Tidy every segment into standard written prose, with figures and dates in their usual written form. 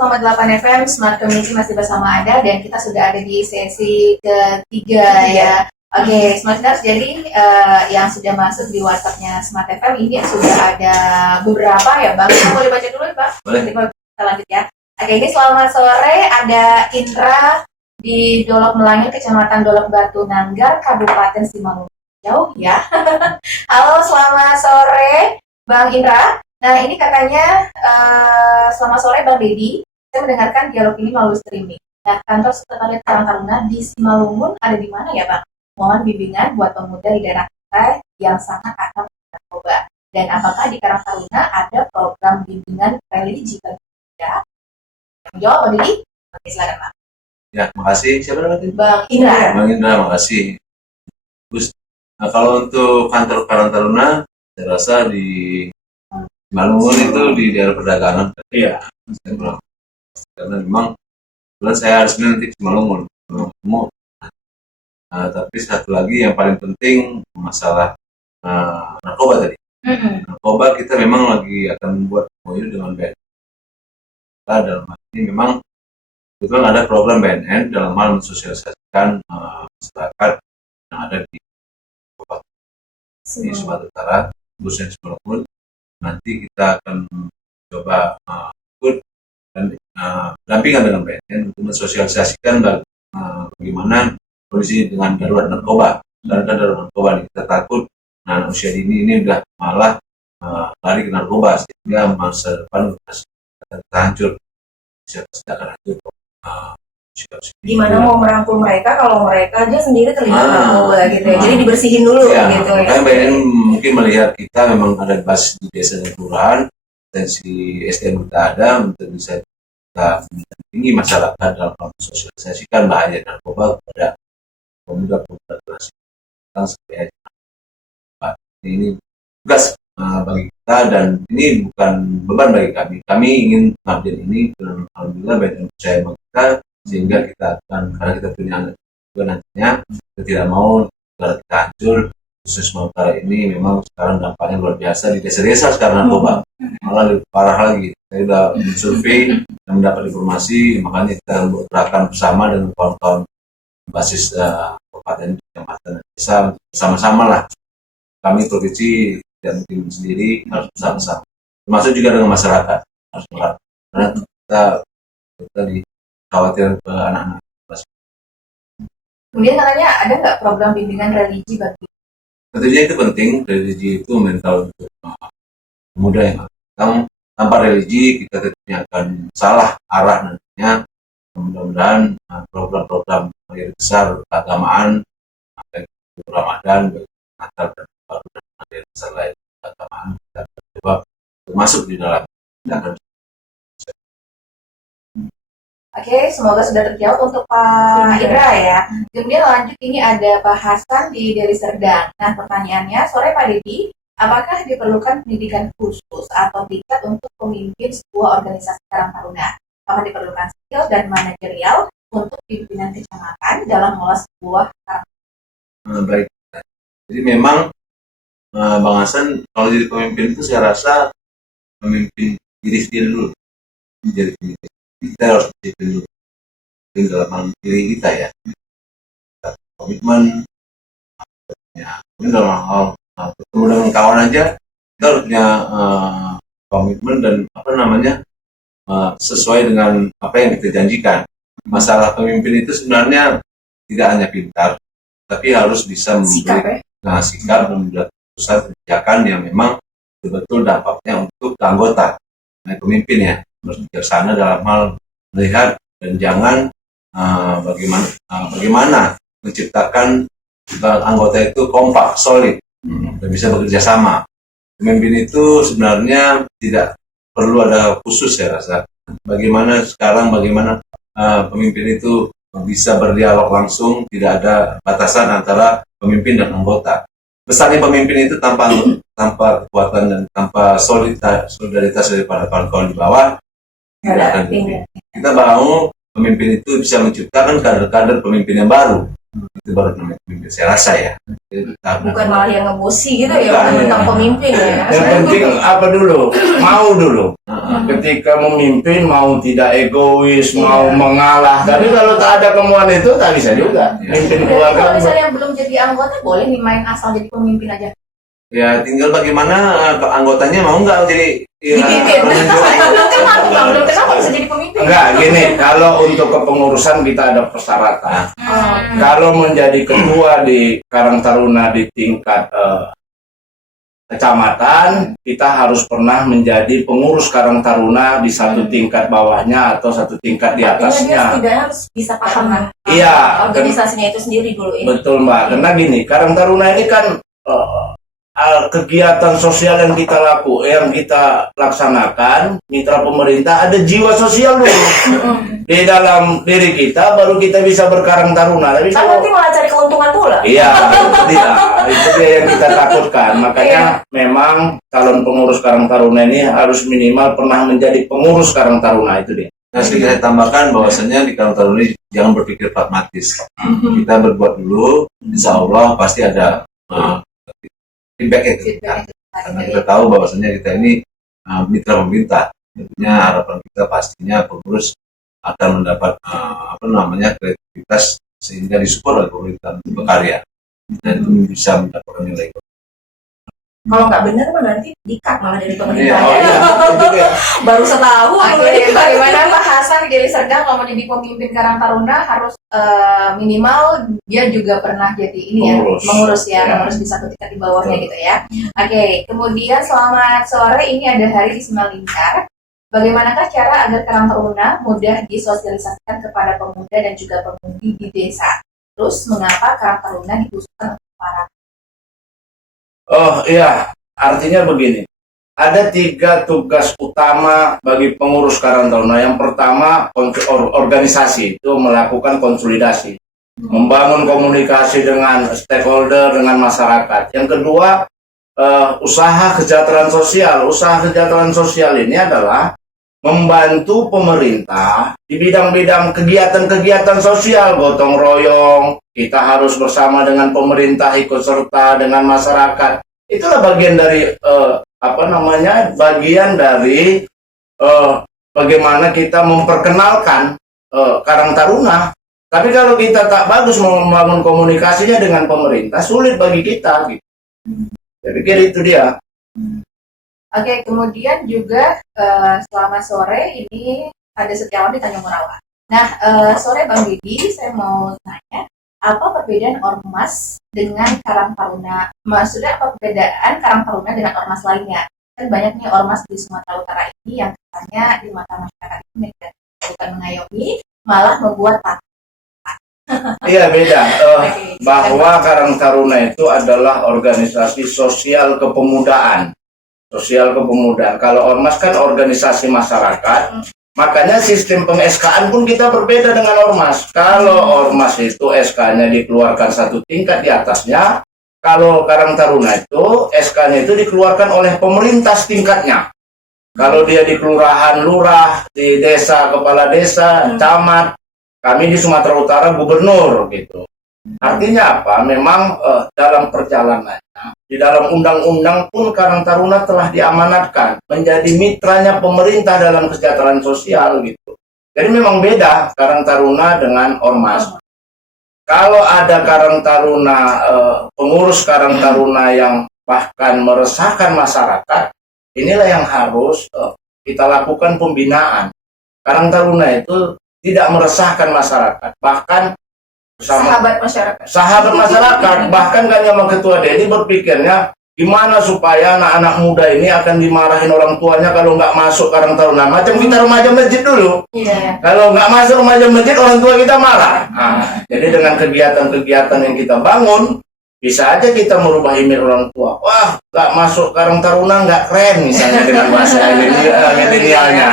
100,8 FM Smart Community masih bersama Ada dan kita sudah ada di sesi ketiga ya. Oke, Smarters, jadi yang sudah masuk di WhatsApp-nya Smart FM ini sudah ada beberapa ya Bang. Kita boleh baca dulu Pak? Boleh. Kita lanjut ya. Oke, ini selamat sore, ada Indra di Dolok Melangir, Kecamatan Dolok Batu Nanggar, Kabupaten Simalungun. Jauh ya. Halo, selamat sore Bang Indra. Nah ini katanya selamat sore Bang Dedi. Saya mendengarkan dialog ini melalui streaming. Nah kantor Sekretariat Karang Taruna di Simalungun ada di mana ya Bang? Mohon bimbingan buat pemuda di daerah kita yang sangat akan narkoba. Dan apakah di Karang Taruna ada program bimbingan religi bagi pemuda? Jawab Bang Dedi. Oke silakan Bang. Ya, makasih. Siapa namanya? Bang Indra. Bang Indra, makasih. Terus, nah, kalau untuk kantor Karang Taruna, saya rasa di Simalungun itu di daerah perdagangan. Iya. Karena memang saya harus nanti ke Simalungun. Tapi satu lagi yang paling penting masalah narkoba tadi. Narkoba kita memang lagi akan membuat MOU dengan BNN. Kita dalam hal ini memang kebetulan ada program BNN dalam hal mensosialisasikan masyarakat yang ada di Sumatera Utara, khususnya Simalungun. Nanti kita akan coba ikut dan dampingan dengan BNN untuk mensosialisasikan bagaimana kondisi dengan darurat narkoba. Sedangkan darurat narkoba ini kita takut anak usia dini ini udah malah lari ke narkoba sehingga masa depan kita hancur. Kita akan hancur. Gimana mau merangkul mereka kalau mereka aja sendiri terlibat narkoba gitu ya. Jadi dibersihin dulu gitu ya. Makanya BNN mungkin melihat kita memang ada basis di desa dan kelurahan dan si SDM kita ada untuk bisa kita mendampingi masyarakat dalam mensosialisasikan bahaya narkoba kepada pemuda-pemuda generasi seperti ini tugas bagi kita dan ini bukan beban bagi kami. Kami ingin mengupdate ini dan alhamdulillah BNN percaya bagi kita sehingga kita akan, karena kita punya anak juga nantinya, kita tidak mau negara kita hancur. Khusus Sumatera ini memang sekarang dampaknya luar biasa di desa-desa sekarang narkoba, malah lebih parah lagi. Saya sudah survei dan mendapat informasi, makanya kita bergerakan bersama dengan kawan-kawan basis kabupaten, kecamatan, desa bersama-sama lah. Kami provinsi dan tim sendiri harus bersama-sama, termasuk juga dengan masyarakat harus bergerak. Karena kita dikhawatirkan ke anak-anak. Kemudian katanya ada nggak program bimbingan religi bagi? Tentunya itu penting. Religi itu mental untuk pemuda yang akan tanpa religi kita tentunya akan salah arah nantinya. Mudah-mudahan program-program yang besar keagamaan, baik itu Ramadan, baik Natal dan Baru dan yang besar lain keagamaan kita akan coba masuk di dalam. Oke, semoga sudah terjawab untuk Pak Indra ya. Kemudian lanjut, ini ada bahasan di Deli Serdang. Nah, pertanyaannya, sore Pak Dedi, apakah diperlukan pendidikan khusus atau tingkat untuk pemimpin sebuah organisasi Karang Taruna? Apakah diperlukan skill dan manajerial untuk pimpinan kecamatan dalam mengelola sebuah Karang Taruna? Baik. Jadi memang Bang Hasan, kalau jadi pemimpin itu saya rasa memimpin diri sendiri dulu. Menjadi pemimpin. Kita harus disiplin dulu dalam diri kita ya, komitmen ya. Ini dalam hal bertemu dengan kawan aja kita harus punya komitmen dan sesuai dengan apa yang kita janjikan. Masalah pemimpin itu sebenarnya tidak hanya pintar, tapi harus bisa memberi sikap membuat pusat kebijakan yang memang betul-betul dampaknya untuk anggota. Nah, pemimpin ya harus bijaksana dalam hal melihat dan jangan bagaimana menciptakan anggota itu kompak, solid dan bisa bekerja sama. Pemimpin itu sebenarnya tidak perlu ada khusus saya rasa. Bagaimana pemimpin itu bisa berdialog langsung, tidak ada batasan antara pemimpin dan anggota. Besarnya pemimpin itu tanpa kekuatan dan tanpa solidaritas daripada kawan-kawan di bawah. Kita mau pemimpin itu bisa menciptakan kader-kader pemimpin yang baru. Itu baru pemimpin saya rasa ya. Bukan malah yang ngebosi gitu ya, Bukan, tentang pemimpin ya. Yang penting apa dulu? Mau dulu. Ketika memimpin mau tidak egois, mau mengalah. Tapi kalau tak ada kemauan itu tak bisa juga. Mimpin Kalau keluarga. misalnya belum jadi anggota boleh nih main asal jadi pemimpin aja. Ya tinggal bagaimana anggotanya mau nggak jadi Dipimpin. Belum kenal tuh Bang, belum kenal kok bisa jadi pemimpin. Enggak, gini, kalau untuk kepengurusan kita ada persyaratan. Kalau menjadi ketua di Karang Taruna di tingkat kecamatan, kita harus pernah menjadi pengurus Karang Taruna di satu tingkat bawahnya atau satu tingkat di Artinya dia atasnya. setidaknya harus bisa paham kan Iya, organisasinya itu sendiri dulu ini. betul Mbak. Karena gini, Karang Taruna ini kan kegiatan sosial yang kita laksanakan, mitra pemerintah ada jiwa sosial dulu di dalam diri kita, baru kita bisa berkarang taruna. Tapi Kan nanti malah cari keuntungan pula. iya, itu dia. Itu dia yang kita takutkan. Makanya memang calon pengurus Karang Taruna ini harus minimal pernah menjadi pengurus Karang Taruna, itu dia. Nah, sedikit saya tambahkan bahwasannya di Karang Taruna ini jangan berpikir pragmatis. Kita berbuat dulu, insya Allah pasti ada feedback ya. Karena kita tahu bahwasannya kita ini mitra pemerintah. Tentunya harapan kita pastinya pengurus akan mendapat kreativitas sehingga disupport oleh pemerintah untuk berkarya dan itu bisa mendapatkan nilai. Kalau nggak benar mah nanti di-cut malah dari pemerintah. Oh, iya. Itu dia. Baru setahun. Oke, bagaimana Pak Hasan di Deli Serdang kalau mau jadi pemimpin Karang Taruna harus minimal dia juga pernah jadi ini ya, mengurus di satu tingkat di bawahnya gitu ya. Oke, kemudian selamat sore, ini ada Hari di Simalingkar. Bagaimanakah cara agar Karang Taruna mudah disosialisasikan kepada pemuda dan juga pemudi di desa? Terus mengapa Karang Taruna dikhususkan untuk para? Oh iya, artinya begini. Ada 3 tugas utama bagi pengurus Karang Taruna. Yang pertama, organisasi itu melakukan konsolidasi, membangun komunikasi dengan stakeholder, dengan masyarakat. Yang kedua, usaha kesejahteraan sosial. Usaha kesejahteraan sosial ini adalah membantu pemerintah di bidang-bidang kegiatan-kegiatan sosial, gotong royong. Kita harus bersama dengan pemerintah, ikut serta dengan masyarakat. Itulah bagian dari bagian dari bagaimana kita memperkenalkan Karang Taruna. Tapi kalau kita tak bagus membangun komunikasinya dengan pemerintah, sulit bagi kita. Gitu. Saya pikir itu dia. Oke, kemudian juga selamat sore, ini ada Setiawan di Tanjung Morawa. Nah, sore Bang Didi, saya mau tanya, apa perbedaan Ormas dengan Karang Taruna? Maksudnya apa perbedaan Karang Taruna dengan Ormas lainnya? Kan banyak nih Ormas di Sumatera Utara ini yang katanya di mata masyarakat ini bukan mengayomi, malah membuat takut. Iya beda. Bahwa Karang Taruna itu adalah organisasi sosial kepemudaan. Sosial kepemudaan. Kalau Ormas kan organisasi masyarakat. Makanya sistem peng-SK-an pun kita berbeda dengan Ormas. Kalau Ormas itu SK-nya dikeluarkan satu tingkat di atasnya. Kalau Karang Taruna itu SK-nya itu dikeluarkan oleh pemerintah setingkatnya. Kalau dia di kelurahan, lurah, di desa, kepala desa, camat. Kami di Sumatera Utara gubernur gitu. Artinya apa? Memang dalam perjalanannya, di dalam undang-undang pun Karang Taruna telah diamanatkan menjadi mitranya pemerintah dalam kesejahteraan sosial gitu. Jadi memang beda Karang Taruna dengan Ormas. Kalau ada Karang Taruna, pengurus Karang Taruna yang bahkan meresahkan masyarakat, inilah yang harus kita lakukan pembinaan. Karang Taruna itu tidak meresahkan masyarakat, bahkan sahabat masyarakat, bahkan kan yang ketua Dedi berpikirnya gimana supaya anak-anak muda ini akan dimarahin orang tuanya kalau nggak masuk Karang Taruna. Macam kita remaja masjid dulu, kalau nggak masuk remaja masjid orang tua kita marah. Jadi dengan kegiatan-kegiatan yang kita bangun, bisa aja kita merubah image orang tua. Wah, nggak masuk Karang Taruna nggak keren misalnya dengan bahasa milenialnya.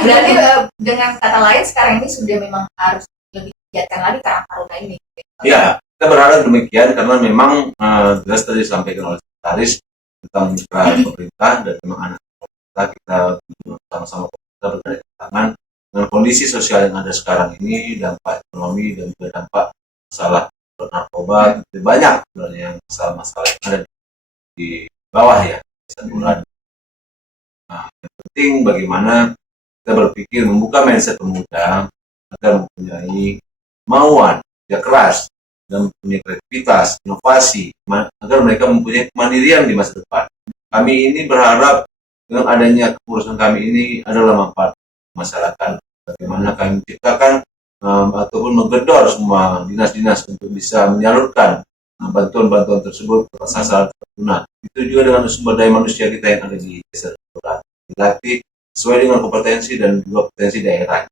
Berarti dengan kata lain sekarang ini sudah memang harus lebih giatkan lagi Karang Taruna ini. Ya, kita berharap demikian karena memang jelas tadi disampaikan oleh sekretaris tentang mitra pemerintah dan memang anak kita sama-sama kita bergaya tangan dengan kondisi sosial yang ada sekarang ini, dampak ekonomi dan juga dampak masalah narkoba, banyak sebenarnya yang masalah-masalah yang ada di bawah ya desa Kelurahan. Nah, yang penting bagaimana kita berpikir membuka mindset pemuda agar mempunyai kemauan, kerja keras, dan mempunyai kreativitas, inovasi, agar mereka mempunyai kemandirian di masa depan. Kami ini berharap dengan adanya kepengurusan kami ini adalah manfaat masyarakat. Bagaimana kami menciptakan ataupun menggedor semua dinas-dinas untuk bisa menyalurkan bantuan-bantuan tersebut ke sasaran terguna. Itu juga dengan sumber daya manusia kita yang ada di desa Kelurahan. Dilatih sesuai dengan kompetensi dan juga potensi daerah.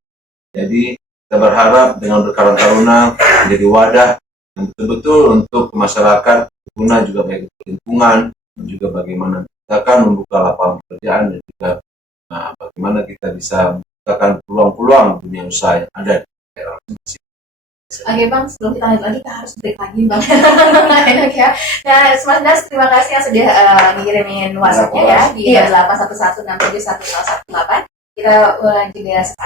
Jadi kita berharap dengan berkarang taruna menjadi wadah yang betul-betul untuk masyarakat berguna juga bagi lingkungan dan juga bagaimana kita akan membuka lapangan pekerjaan dan juga bagaimana kita bisa membukakan peluang-peluang dunia usaha yang ada di daerah masing-masing. Oke Bang, sebelum kita lanjut lagi, kita harus break lagi Bang. Enak ya. Nah, Mas Das, terima kasih yang sudah ngirimin WhatsApp-nya ya di 811671018. Kita jeda sesaat.